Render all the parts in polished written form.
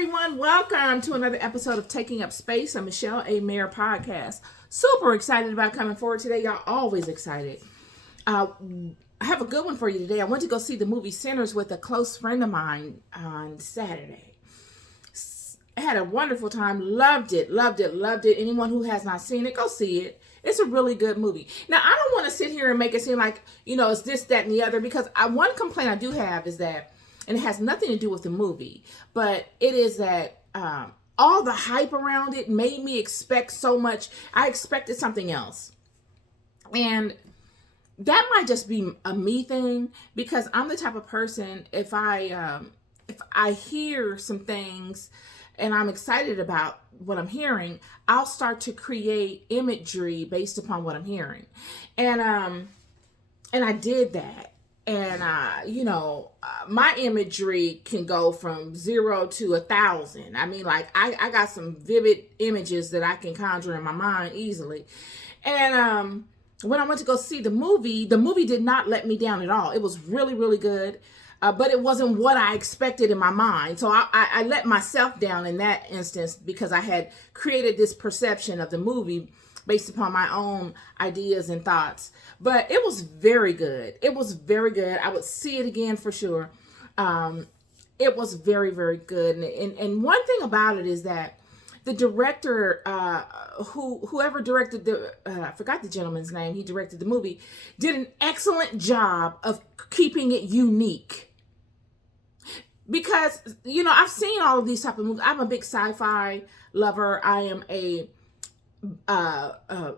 everyone. Welcome to another episode of Taking Up Space, a Michelle A. Mayer podcast. Super excited about coming forward today. Y'all always excited. I have a good one for you today. I went to go see the movie Sinners with a close friend of mine on Saturday. I had a wonderful time. Loved it. Anyone who has not seen it, go see it. It's a really good movie. Now, I don't want to sit here and make it seem like, it's this, that, and the other, because one complaint I do have is that, and it has nothing to do with the movie, but it is that all the hype around it made me expect so much. I expected something else. And that might just be a me thing, because I'm the type of person, if I hear some things and I'm excited about what I'm hearing, I'll start to create imagery based upon what I'm hearing. And I did that. And, my imagery can go from 0 to 1,000. I mean, like, I got some vivid images that I can conjure in my mind easily. And when I went to go see the movie did not let me down at all. It was really, really good. But it wasn't what I expected in my mind. So I let myself down in that instance, because I had created this perception of the movie based upon my own ideas and thoughts. But it was very good. It was very good. I would see it again for sure. It was very, very good. And one thing about it is that the director, whoever directed I forgot the gentleman's name, he directed the movie, did an excellent job of keeping it unique. Because, I've seen all of these type of movies. I'm a big sci-fi lover. I am a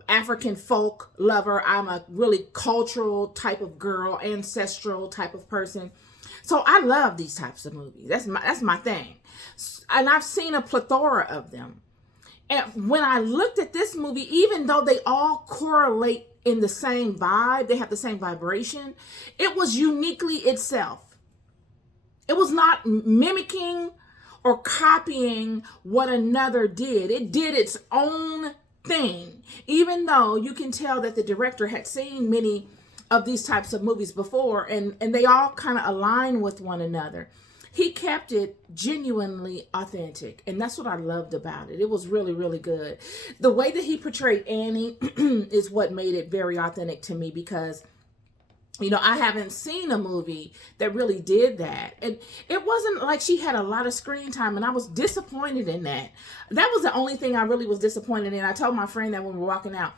African folk lover. I'm a really cultural type of girl, ancestral type of person. So I love these types of movies. That's my thing. And I've seen a plethora of them. And when I looked at this movie, even though they all correlate in the same vibe, they have the same vibration, it was uniquely itself. It was not mimicking or copying what another did. It did its own thing, even though you can tell that the director had seen many of these types of movies before, and they all kind of align with one another. He kept it genuinely authentic, and that's what I loved about it. It was really, really good. The way that he portrayed Annie is what made it very authentic to me, because I haven't seen a movie that really did that. And it wasn't like she had a lot of screen time, and I was disappointed in that. That was the only thing I really was disappointed in. I told my friend that when we were walking out,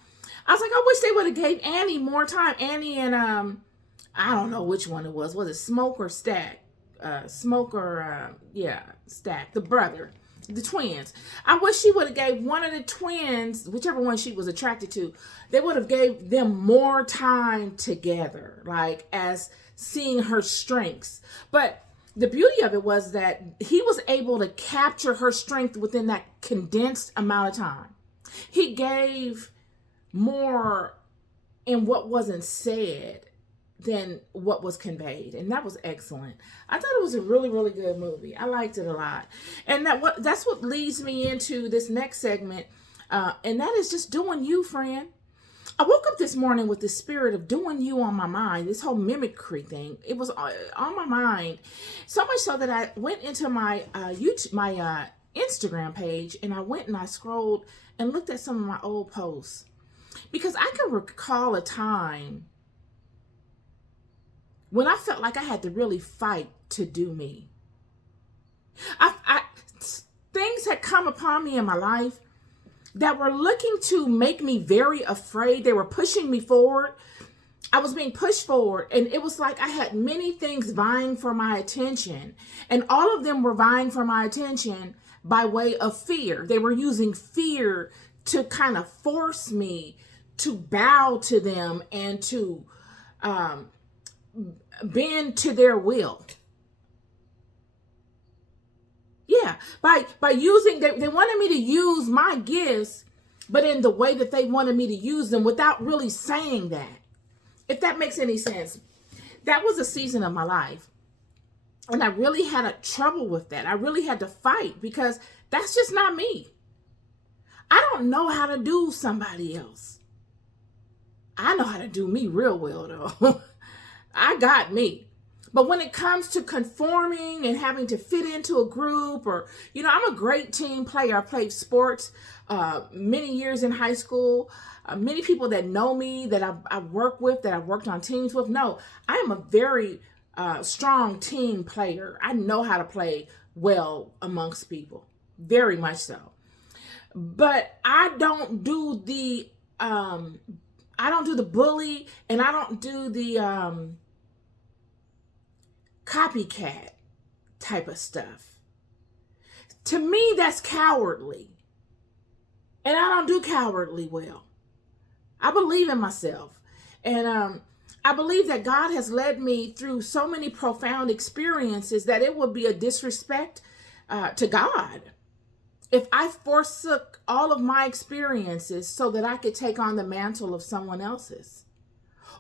I was like, I wish they would have gave Annie more time. Annie and, I don't know which one it was. Was it Smoke or Stack? Stack, the brother. The twins. I wish she would have gave one of the twins, whichever one she was attracted to, they would have gave them more time together, like as seeing her strengths. But the beauty of it was that he was able to capture her strength within that condensed amount of time. He gave more in what wasn't said than what was conveyed, and that was excellent. I thought it was a really, really good movie. I liked it a lot, and that's what leads me into this next segment, and that is just doing you, friend. I woke up this morning with the spirit of doing you on my mind. This whole mimicry thing, it was on my mind, so much so that I went into my Instagram page, and I went and I scrolled and looked at some of my old posts, because I can recall a time when I felt like I had to really fight to do me. Things had come upon me in my life that were looking to make me very afraid. They were pushing me forward. I was being pushed forward, and it was like I had many things vying for my attention, and all of them were vying for my attention by way of fear. They were using fear to kind of force me to bow to them and to bend to their will. Yeah, by using, they wanted me to use my gifts, but in the way that they wanted me to use them without really saying that. If that makes any sense. That was a season of my life. And I really had a trouble with that. I really had to fight, because that's just not me. I don't know how to do somebody else. I know how to do me real well, though. I got me. But when it comes to conforming and having to fit into a group, or, I'm a great team player. I played sports many years in high school. Many people that know me, that I've worked with, that I've worked on teams with, know I am a very strong team player. I know how to play well amongst people, very much so. But I don't do the bully, and I don't do the copycat type of stuff. To me, that's cowardly. And I don't do cowardly well. I believe in myself. And I believe that God has led me through so many profound experiences that it would be a disrespect to God if I forsook all of my experiences so that I could take on the mantle of someone else's,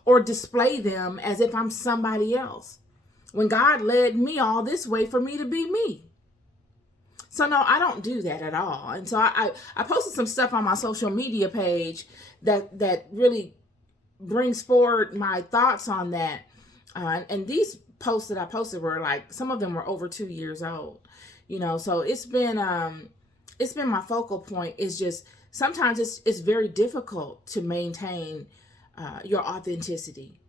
or display them as if I'm somebody else, when God led me all this way for me to be me. So no, I don't do that at all. And so I posted some stuff on my social media page that really brings forward my thoughts on that. And these posts that I posted were like, some of them were over 2 years old. So it's been my focal point. Is just sometimes it's very difficult to maintain your authenticity,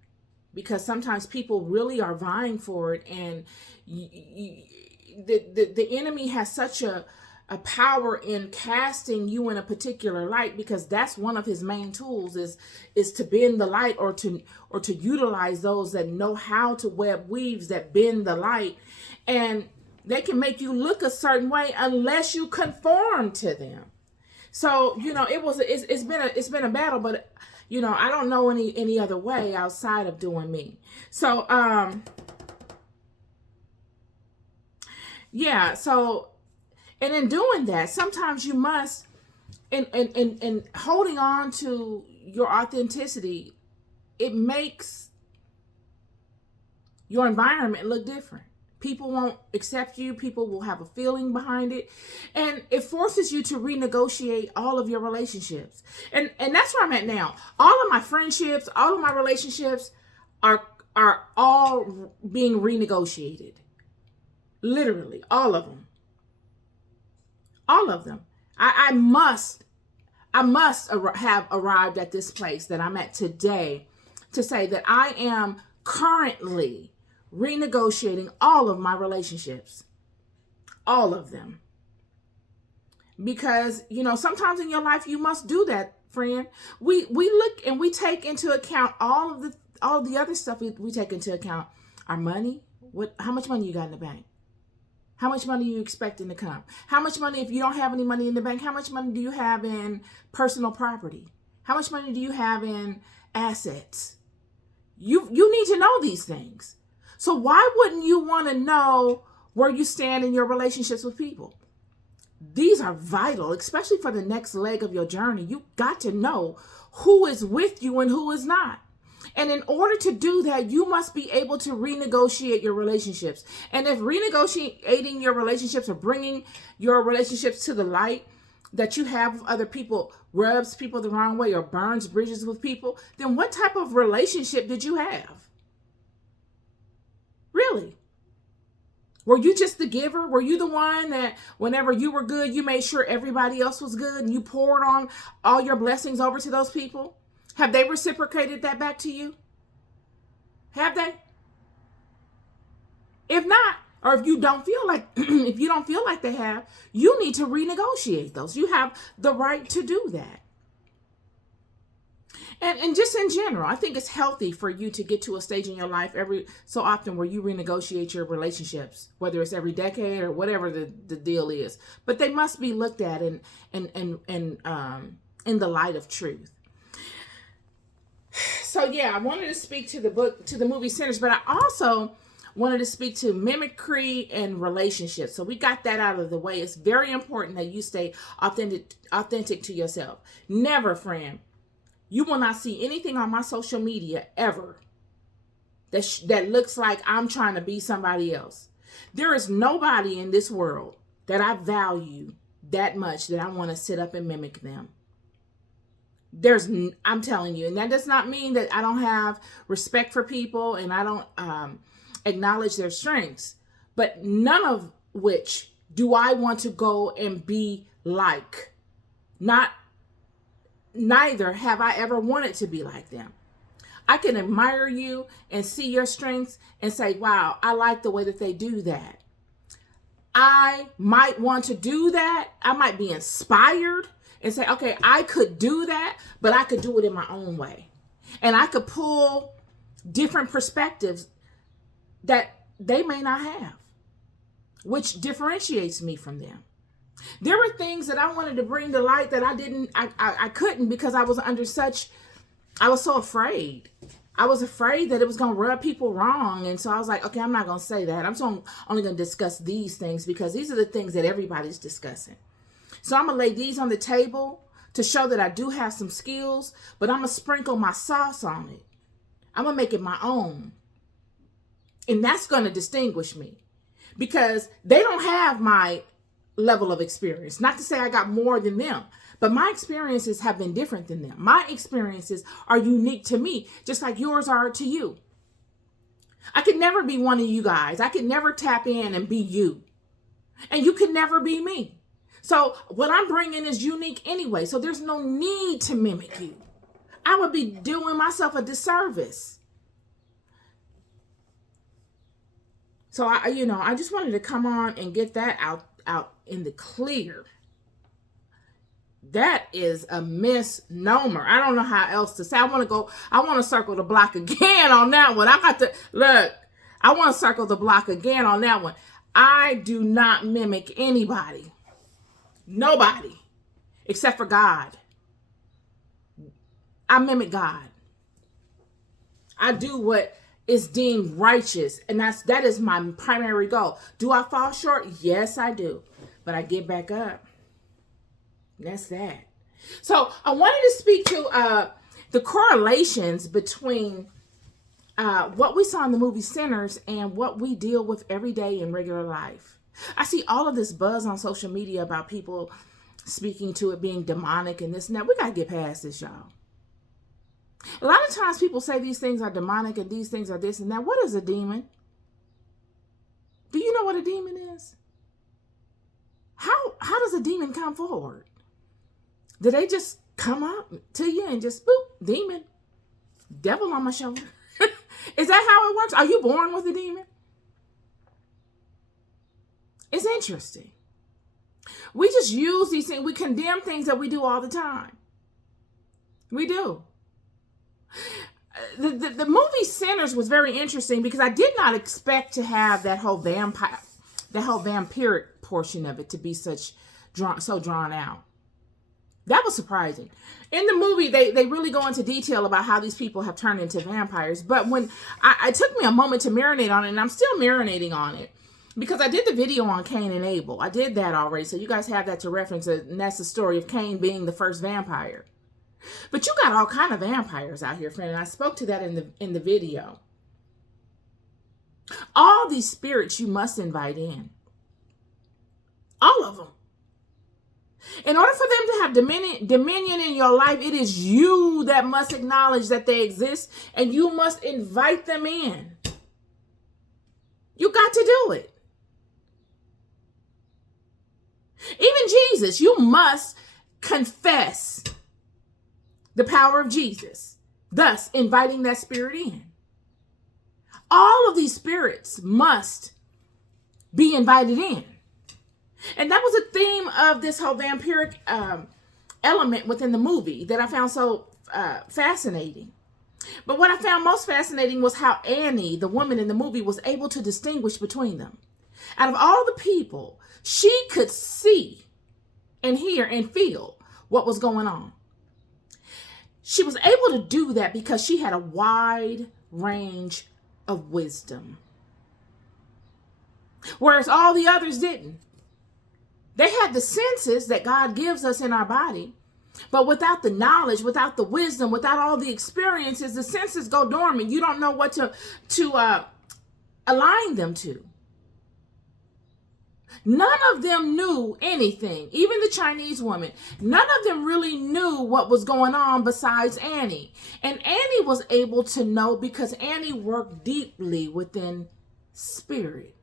because sometimes people really are vying for it, and the enemy has such a power in casting you in a particular light, because that's one of his main tools is to bend the light, or to utilize those that know how to web weaves that bend the light, and they can make you look a certain way unless you conform to them. So it's been a battle, but I don't know any other way outside of doing me. So so, and in doing that, sometimes you must, in holding on to your authenticity, it makes your environment look different. People won't accept you. People will have a feeling behind it. And it forces you to renegotiate all of your relationships. And that's where I'm at now. All of my friendships, all of my relationships are all being renegotiated. Literally, all of them. All of them. I must have arrived at this place that I'm at today to say that I am currently renegotiating all of my relationships. All of them. Because, sometimes in your life you must do that, friend. We look and we take into account all the other stuff we take into account. Our money. How much money you got in the bank? How much money are you expecting to come? How much money, if you don't have any money in the bank, how much money do you have in personal property? How much money do you have in assets? You need to know these things. So why wouldn't you want to know where you stand in your relationships with people? These are vital, especially for the next leg of your journey. You got to know who is with you and who is not. And in order to do that, you must be able to renegotiate your relationships. And if renegotiating your relationships, or bringing your relationships to the light that you have with other people, rubs people the wrong way or burns bridges with people, then what type of relationship did you have? Really? Were you just the giver? Were you the one that whenever you were good, you made sure everybody else was good and you poured on all your blessings over to those people? Have they reciprocated that back to you? Have they? If not, or if you don't feel like they have, you need to renegotiate those. You have the right to do that. And just in general, I think it's healthy for you to get to a stage in your life every so often where you renegotiate your relationships, whether it's every decade or whatever the deal is. But they must be looked at in the light of truth. So I wanted to speak to the movie Sinners, but I also wanted to speak to mimicry and relationships. So we got that out of the way. It's very important that you stay authentic to yourself. Never, friend. You will not see anything on my social media ever that looks like I'm trying to be somebody else. There is nobody in this world that I value that much that I want to sit up and mimic them. I'm telling you, and that does not mean that I don't have respect for people and I don't acknowledge their strengths, but none of which do I want to go and be like. Neither have I ever wanted to be like them. I can admire you and see your strengths and say, wow, I like the way that they do that. I might want to do that. I might be inspired and say, okay, I could do that, but I could do it in my own way. And I could pull different perspectives that they may not have, which differentiates me from them. There were things that I wanted to bring to light that I couldn't because I was so afraid. I was afraid that it was going to rub people wrong. And so I was like, okay, I'm not going to say that. I'm only going to discuss these things because these are the things that everybody's discussing. So I'm going to lay these on the table to show that I do have some skills, but I'm going to sprinkle my sauce on it. I'm going to make it my own. And that's going to distinguish me because they don't have my level of experience. Not to say I got more than them, but my experiences have been different than them. My experiences are unique to me, just like yours are to you. I could never be one of you guys. I could never tap in and be you. And you could never be me. So what I'm bringing is unique anyway. So there's no need to mimic you. I would be doing myself a disservice. So I just wanted to come on and get that out in the clear. That is a misnomer. I don't know how else to say. I want to circle the block again on that one. I want to circle the block again on that one. I do not mimic anybody. Nobody. Except for God. I mimic God. I do what is deemed righteous. And that is my primary goal. Do I fall short? Yes, I do. But I get back up. That's that. So I wanted to speak to the correlations between what we saw in the movie Sinners and what we deal with every day in regular life. I see all of this buzz on social media about people speaking to it being demonic and this and that. We got to get past this, y'all. A lot of times people say these things are demonic and these things are this and that. What is a demon? Do you know what a demon is? How does a demon come forward? Do they just come up to you and just boop, demon, devil on my shoulder? Is that how it works? Are you born with a demon? It's interesting. We just use these things. We condemn things that we do all the time. We do. The movie Sinners was very interesting because I did not expect to have that whole vampiric portion of it to be so drawn out. That was surprising. In the movie, they really go into detail about how these people have turned into vampires. But when it took me a moment to marinate on it, and I'm still marinating on it, because I did the video on Cain and Abel. I did that already, so you guys have that to reference, and that's the story of Cain being the first vampire. But you got all kind of vampires out here, friend, and I spoke to that in the video. All these spirits you must invite in. All of them. In order for them to have dominion in your life, it is you that must acknowledge that they exist, and you must invite them in. You got to do it. Even Jesus, you must confess the power of Jesus, thus inviting that spirit in. All of these spirits must be invited in. And that was a theme of this whole vampiric element within the movie that I found so fascinating. But what I found most fascinating was how Annie, the woman in the movie, was able to distinguish between them. Out of all the people, she could see and hear and feel what was going on. She was able to do that because she had a wide range of wisdom. Whereas all the others didn't. They had the senses that God gives us in our body, but without the knowledge, without the wisdom, without all the experiences, the senses go dormant. You don't know what to align them to. None of them knew anything. Even the Chinese woman, none of them really knew what was going on besides Annie. And Annie was able to know because Annie worked deeply within spirit.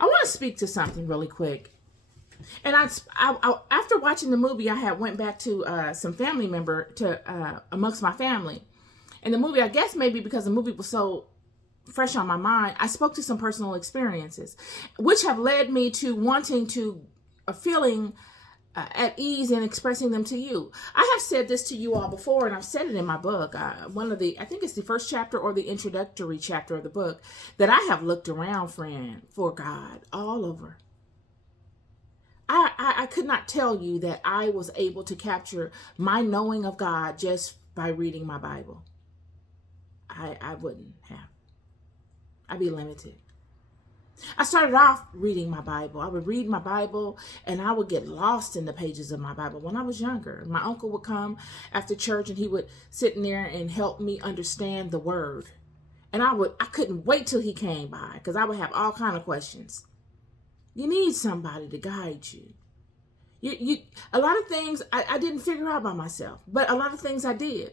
I want to speak to something really quick. And after watching the movie, I had went back to some family member to amongst my family. And the movie, I guess maybe because the movie was so fresh on my mind, I spoke to some personal experiences, which have led me to wanting to, feeling at ease in expressing them to you. I have said this to you all before, and I've said it in my book. I think it's the first chapter or the introductory chapter of the book, that I have looked around, friend, for God all over. I could not tell you that I was able to capture my knowing of God just by reading my Bible. I wouldn't have. I'd be limited. I started off reading my Bible. I would read my Bible and I would get lost in the pages of my Bible when I was younger. My uncle would come after church and he would sit in there and help me understand the word. And I couldn't wait till he came by because I would have all kind of questions. You need somebody to guide you. A lot of things I didn't figure out by myself, but a lot of things I did.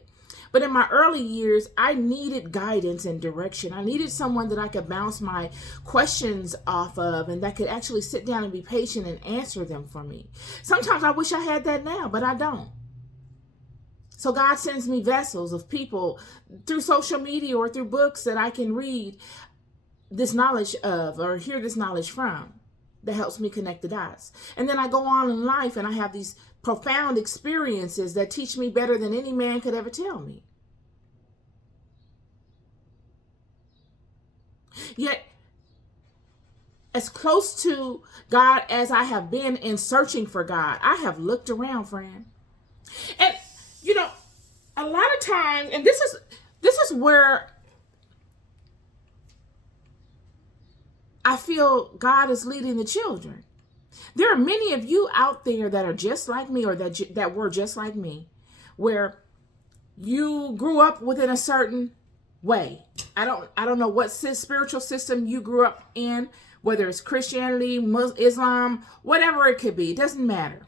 But in my early years, I needed guidance and direction. I needed someone that I could bounce my questions off of and that could actually sit down and be patient and answer them for me. Sometimes I wish I had that now, but I don't. So God sends me vessels of people through social media or through books that I can read this knowledge of or hear this knowledge from that helps me connect the dots. And then I go on in life and I have these profound experiences that teach me better than any man could ever tell me. Yet, as close to God as I have been in searching for God, I have looked around, friend. And, a lot of times, and this is where I feel God is leading the children. There are many of you out there that are just like me or that were just like me, where you grew up within a certain way. I don't know what spiritual system you grew up in, whether it's Christianity, Islam, whatever it could be. It doesn't matter.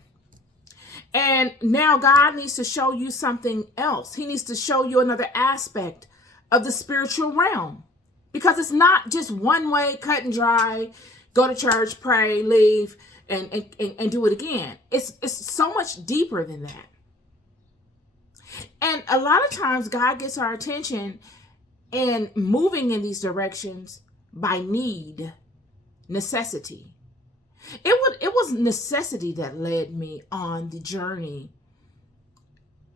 And now God needs to show you something else. He needs to show you another aspect of the spiritual realm. Because it's not just one way, cut and dry, go to church, pray, leave, and do it again. It's so much deeper than that. And a lot of times God gets our attention and moving in these directions by necessity. It was necessity that led me on the journey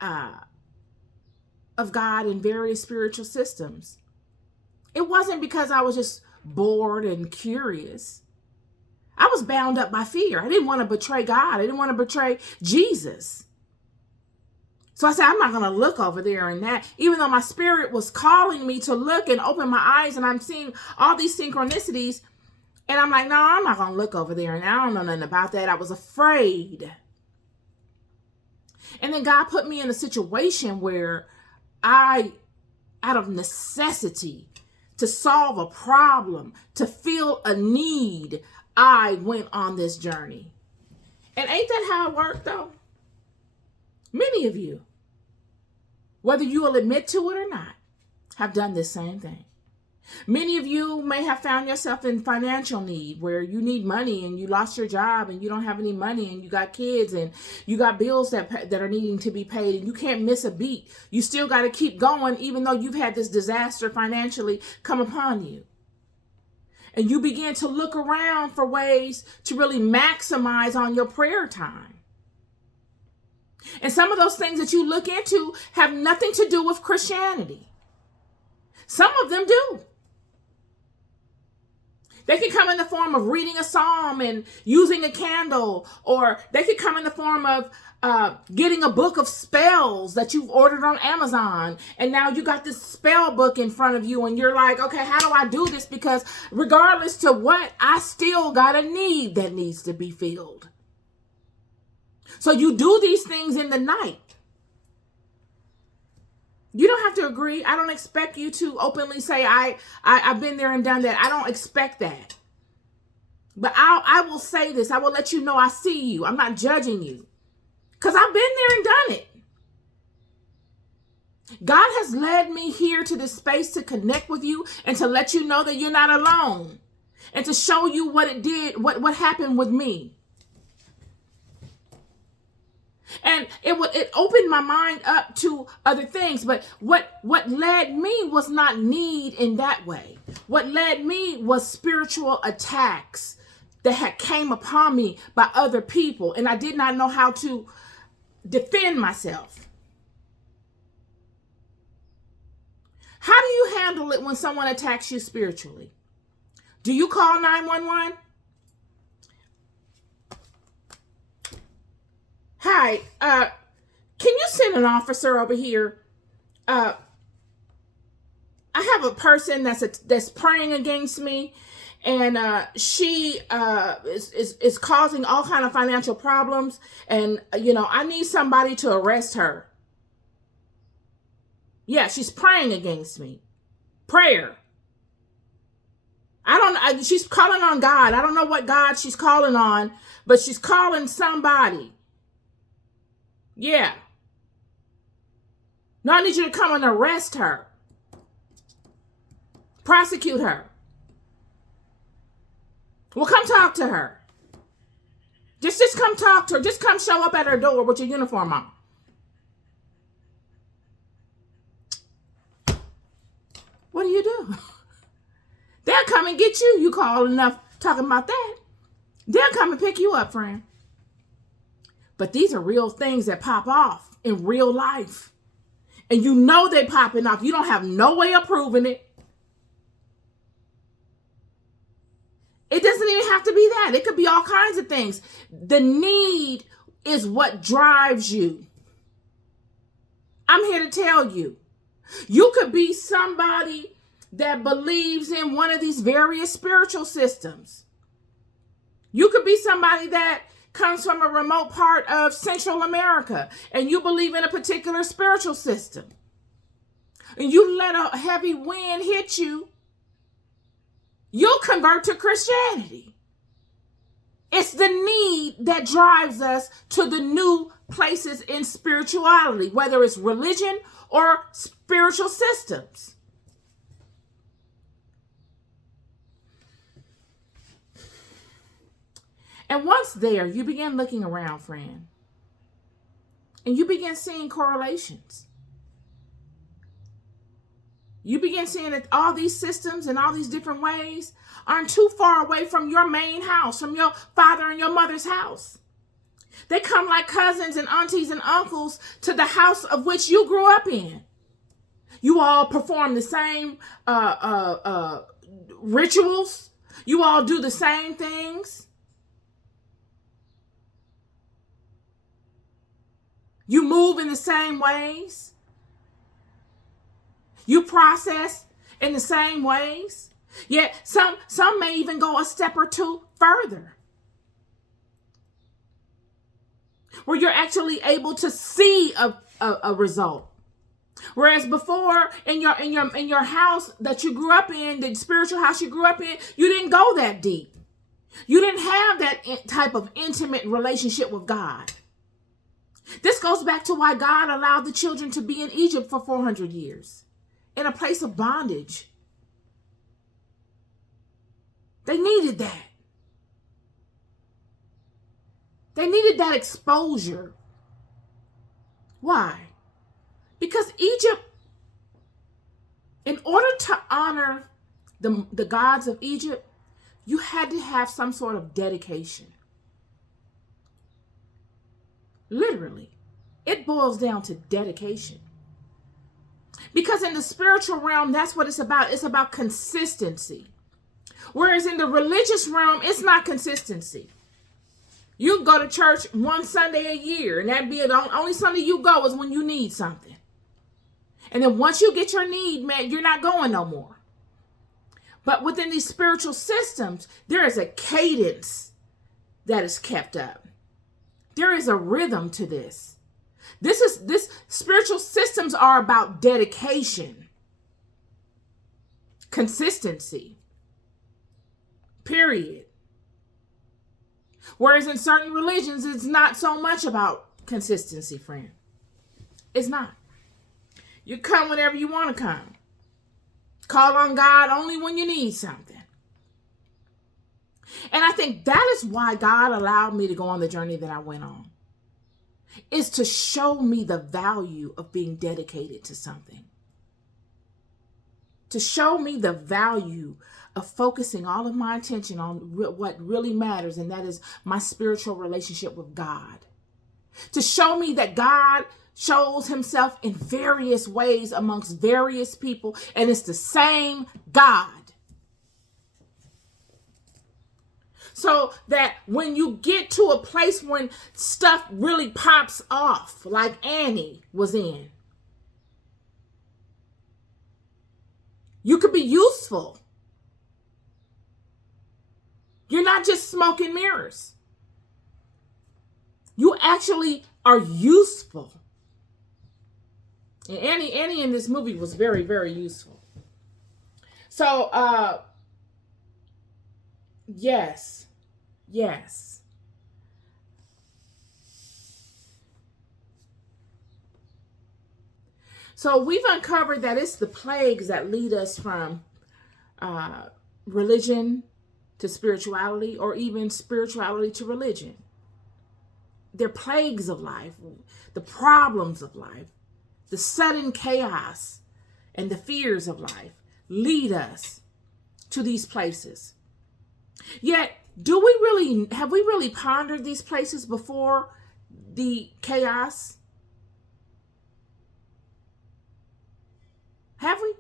of God in various spiritual systems. It wasn't because I was just bored and curious. I was bound up by fear. I didn't want to betray God. I didn't want to betray Jesus. So I said, I'm not going to look over there and that, even though my spirit was calling me to look and open my eyes and I'm seeing all these synchronicities. And I'm like, no, I'm not going to look over there. And I don't know nothing about that. I was afraid. And then God put me in a situation where out of necessity, to solve a problem, to fill a need, I went on this journey. And ain't that how it worked, though? Many of you, whether you will admit to it or not, have done this same thing. Many of you may have found yourself in financial need where you need money and you lost your job and you don't have any money and you got kids and you got bills that are needing to be paid and you can't miss a beat. You still got to keep going even though you've had this disaster financially come upon you. And you begin to look around for ways to really maximize on your prayer time. And some of those things that you look into have nothing to do with Christianity. Some of them do. They could come in the form of reading a psalm and using a candle, or they could come in the form of getting a book of spells that you've ordered on Amazon. And now you got this spell book in front of you and you're like, okay, how do I do this? Because regardless to what, I still got a need that needs to be filled. So you do these things in the night. You don't have to agree. I don't expect you to openly say, I've been there and done that. I don't expect that. But I will say this. I will let you know I see you. I'm not judging you. because I've been there and done it. God has led me here to this space to connect with you and to let you know that you're not alone and to show you what it did, what happened with me. And it opened my mind up to other things. But what led me was not need in that way. What led me was spiritual attacks that had came upon me by other people. And I did not know how to defend myself. How do you handle it when someone attacks you spiritually? Do you call 911? Hi, can you send an officer over here? I have a person that's praying against me, and she is causing all kind of financial problems, and I need somebody to arrest her. Yeah, she's praying against me. Prayer. She's calling on God. I don't know what God she's calling on, but she's calling somebody. Yeah. Now I need you to come and arrest her. Prosecute her. Well, come talk to her. Just come talk to her. Just come show up at her door with your uniform on. What do you do? They'll come and get you. You call enough talking about that. They'll come and pick you up, friend. But these are real things that pop off in real life. And you know they're popping off. You don't have no way of proving it. It doesn't even have to be that. It could be all kinds of things. The need is what drives you. I'm here to tell you. You could be somebody that believes in one of these various spiritual systems. You could be somebody that comes from a remote part of Central America and you believe in a particular spiritual system. And you let a heavy wind hit you, you'll convert to Christianity. It's the need that drives us to the new places in spirituality, whether it's religion or spiritual systems. And once there, you begin looking around, friend, and you begin seeing correlations. You begin seeing that all these systems and all these different ways aren't too far away from your main house, from your father and your mother's house. They come like cousins and aunties and uncles to the house of which you grew up in. You all perform the same rituals. You all do the same things. You move in the same ways. You process in the same ways. Yet some may even go a step or two further, where you're actually able to see a result. Whereas before, in your house that you grew up in, the spiritual house you grew up in, you didn't go that deep. You didn't have that type of intimate relationship with God. This goes back to why God allowed the children to be in Egypt for 400 years, in a place of bondage. They needed that. They needed that exposure. Why? Because Egypt, in order to honor the gods of Egypt, you had to have some sort of dedication. Literally, it boils down to dedication. Because in the spiritual realm, that's what it's about. It's about consistency. Whereas in the religious realm, it's not consistency. You can go to church one Sunday a year, and that'd be the only Sunday you go is when you need something. And then once you get your need met, you're not going no more. But within these spiritual systems, there is a cadence that is kept up. There is a rhythm to this. This spiritual systems are about dedication, consistency, period. Whereas in certain religions, it's not so much about consistency, friend. It's not. You come whenever you want to come. Call on God only when you need something. And I think that is why God allowed me to go on the journey that I went on. Is to show me the value of being dedicated to something. To show me the value of focusing all of my attention on what really matters, and that is my spiritual relationship with God. To show me that God shows himself in various ways amongst various people, and it's the same God. So that when you get to a place when stuff really pops off, like Annie was in, you could be useful. You're not just smoke and mirrors. You actually are useful. And Annie in this movie was very, very useful. So, yes. So we've uncovered that it's the plagues that lead us from religion to spirituality, or even spirituality to religion. They're plagues of life, the problems of life, the sudden chaos and the fears of life lead us to these places. Yet, have we really pondered these places before the chaos? Have we?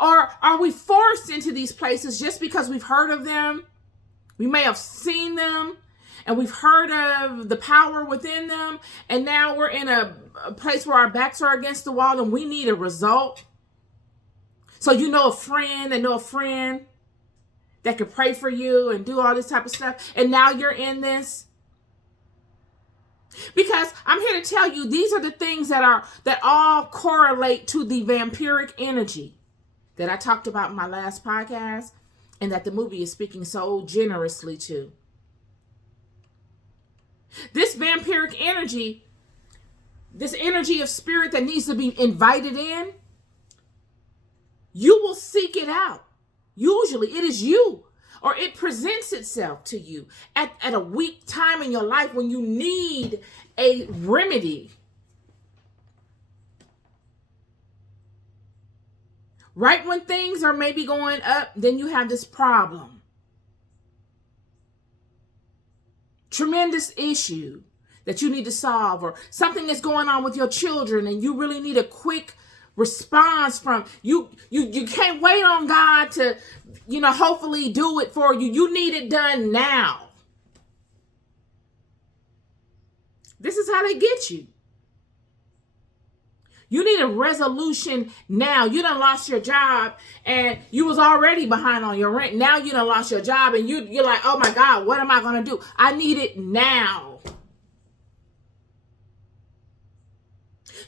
Or are we forced into these places just because we've heard of them? We may have seen them, and we've heard of the power within them, and now we're in a place where our backs are against the wall and we need a result. So you know a friend that could pray for you and do all this type of stuff, and now you're in this. Because I'm here to tell you, these are the things that all correlate to the vampiric energy that I talked about in my last podcast, and that the movie is speaking so generously to. This vampiric energy, this energy of spirit that needs to be invited in, you will seek it out. Usually it is you, or it presents itself to you at a weak time in your life when you need a remedy. Right when things are maybe going up, then you have this problem. Tremendous issue that you need to solve, or something that's going on with your children and you really need a quick response from you. You can't wait on God to, hopefully do it for you. You need it done now. This is how they get you. You need a resolution now. You done lost your job and you was already behind on your rent. Now you done lost your job and you're like, oh my God, what am I going to do? I need it now.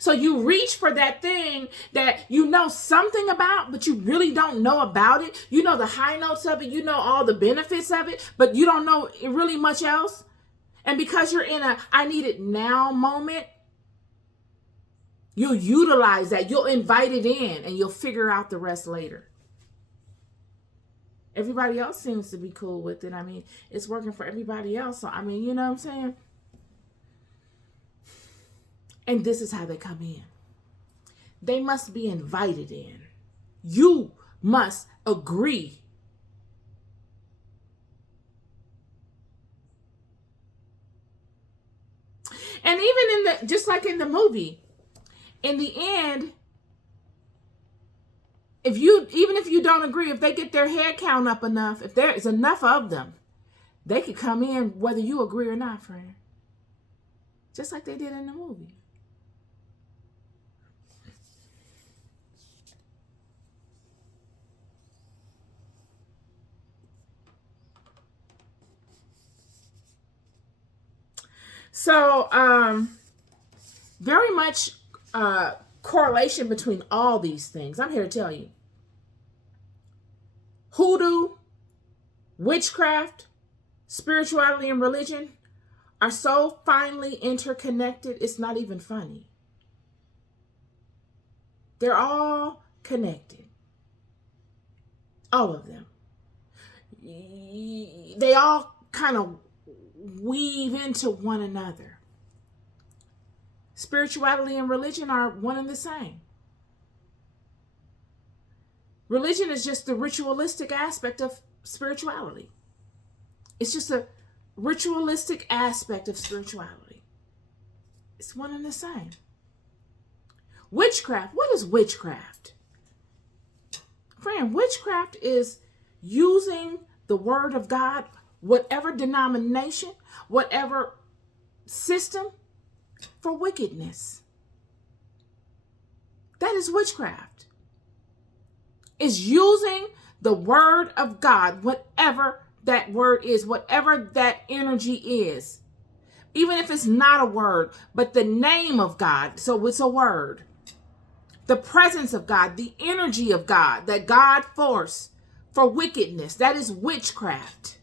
So you reach for that thing that you know something about, but you really don't know about it. You know the high notes of it. You know all the benefits of it, but you don't know really much else. And because you're in a I need it now moment, you'll utilize that. You'll invite it in and you'll figure out the rest later. Everybody else seems to be cool with it. I mean, it's working for everybody else. So, you know what I'm saying? And this is how they come in. They must be invited in. You must agree. And even just like in the movie, in the end, even if you don't agree, if they get their head count up enough, if there is enough of them, they could come in whether you agree or not, friend. Just like they did in the movie. So, very much correlation between all these things. I'm here to tell you. Hoodoo, witchcraft, spirituality, and religion are so finely interconnected, it's not even funny. They're all connected. All of them. They all kind of weave into one another. Spirituality and religion are one and the same. Religion is just the ritualistic aspect of spirituality. It's just a ritualistic aspect of spirituality. It's one and the same. Witchcraft. What is witchcraft? Friend, witchcraft is using the word of God, whatever denomination, whatever system, for wickedness. That is witchcraft. It's using the word of God, whatever that word is, whatever that energy is. Even if it's not a word, but the name of God, so it's a word. The presence of God, the energy of God, that God force for wickedness, that is witchcraft.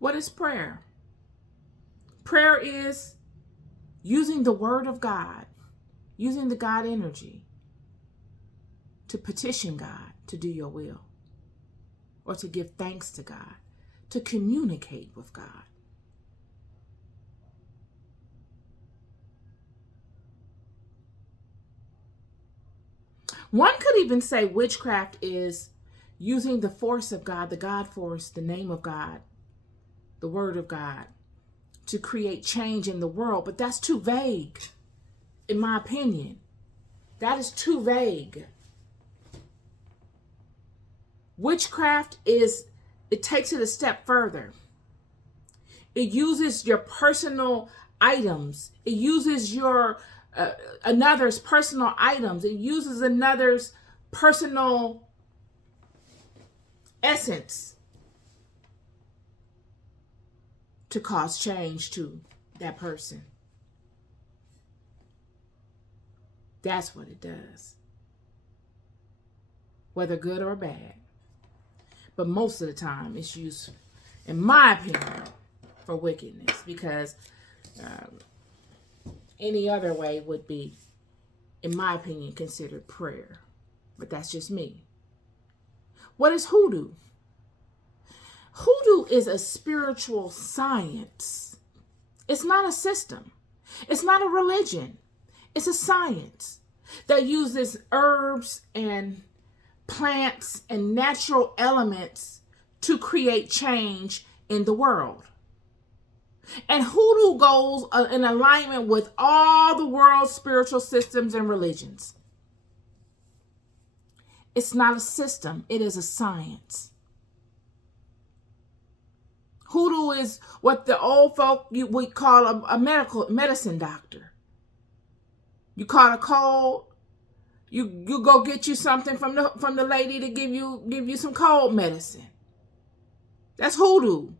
What is prayer? Prayer is using the word of God, using the God energy to petition God to do your will, or to give thanks to God, to communicate with God. One could even say witchcraft is using the force of God, the God force, the name of God, the word of God, to create change in the world. But that's too vague, in my opinion. That is too vague. Witchcraft it takes it a step further. It uses your personal items. It uses your another's personal items. It uses another's personal essence to cause change to that person. That's what it does. Whether good or bad. But most of the time it's used, in my opinion, for wickedness, because any other way would be, in my opinion, considered prayer. But that's just me. What is hoodoo? Hoodoo is a spiritual science. It's not a system. It's not a religion. It's a science that uses herbs and plants and natural elements to create change in the world. And hoodoo goes in alignment with all the world's spiritual systems and religions. It's not a system. It is a science. Hoodoo is what the old folk we call a medicine doctor. You caught a cold, you go get you something from the lady to give you some cold medicine. That's hoodoo.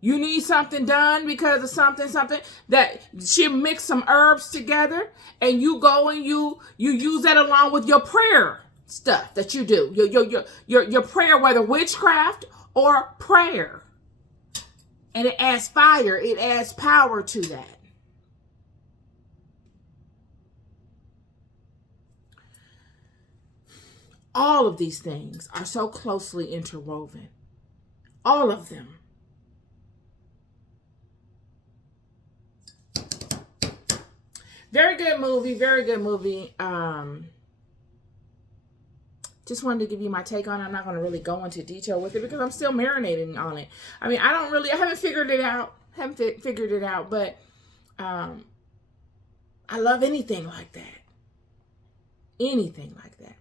You need something done because of something that she mixed some herbs together, and you go and you use that along with your prayer stuff that you do. Your prayer, whether witchcraft or prayer. And it adds fire, it adds power to that. All of these things are so closely interwoven. All of them. Very good movie. Very good movie. Just wanted to give you my take on it. I'm not going to really go into detail with it because I'm still marinating on it. I mean, I haven't figured it out. But I love anything like that. Anything like that.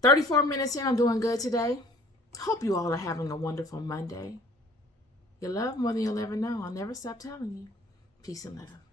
34 minutes in, I'm doing good today. Hope you all are having a wonderful Monday. You love more than you'll ever know. I'll never stop telling you. Peace and love.